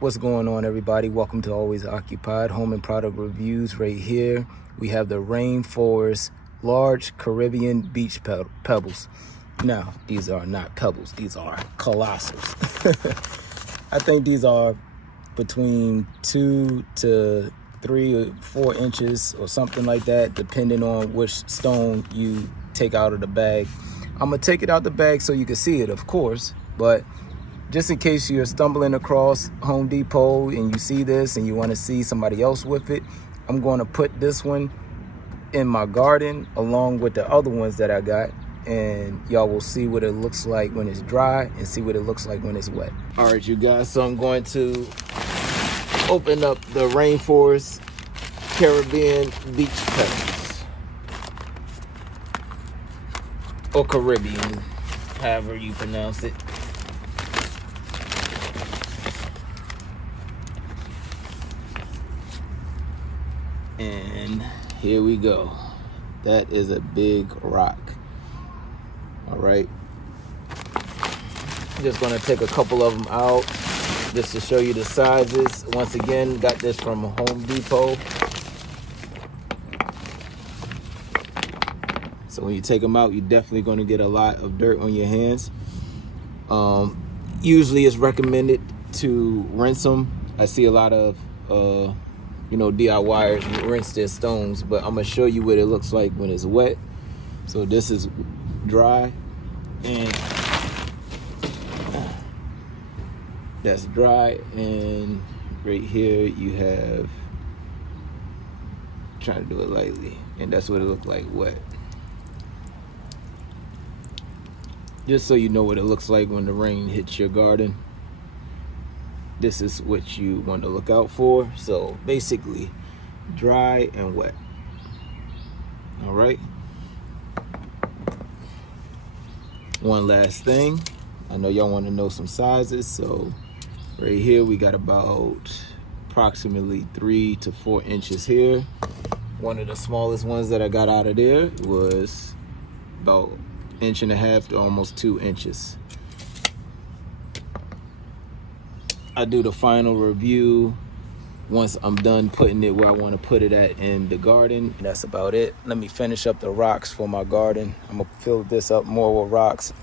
What's going on, everybody? Welcome to Always Occupied Home and Product Reviews. Right here we have the Rainforest Large Caribbean Beach Pebbles. Now, these are not pebbles, these are colossals. I think these are between 2 to 3 or 4 inches or something like that, depending on which stone you take out of the bag. I'm gonna take it out the bag so you can see it, of course, but just in case you're stumbling across Home Depot and you see this and you want to see somebody else with it, I'm going to put this one in my garden along with the other ones that I got, and y'all will see what it looks like when it's dry and see what it looks like when it's wet. All right, you guys, so I'm going to open up the Rainforest Caribbean Beach Pebbles, or Caribbean, however you pronounce it. And here we go. That is a big rock. All right. I'm just gonna take a couple of them out just to show you the sizes. Once again, got this from Home Depot. So when you take them out, you're definitely gonna get a lot of dirt on your hands. Usually it's recommended to rinse them. I see a lot of DIYers rinse their stones, but I'm gonna show you what it looks like when it's wet. So this is dry, and that's dry, and right here you have, trying to do it lightly, and that's what it looked like wet. Just so you know what it looks like when the rain hits your garden. This is what you want to look out for. So basically, dry and wet. All right. One last thing. I know y'all want to know some sizes. So right here, we got about approximately 3 to 4 inches here. One of the smallest ones that I got out of there was about 1.5 inches to almost 2 inches. I do the final review once I'm done putting it where I want to put it at in the garden. And that's about it. Let me finish up the rocks for my garden. I'm gonna fill this up more with rocks.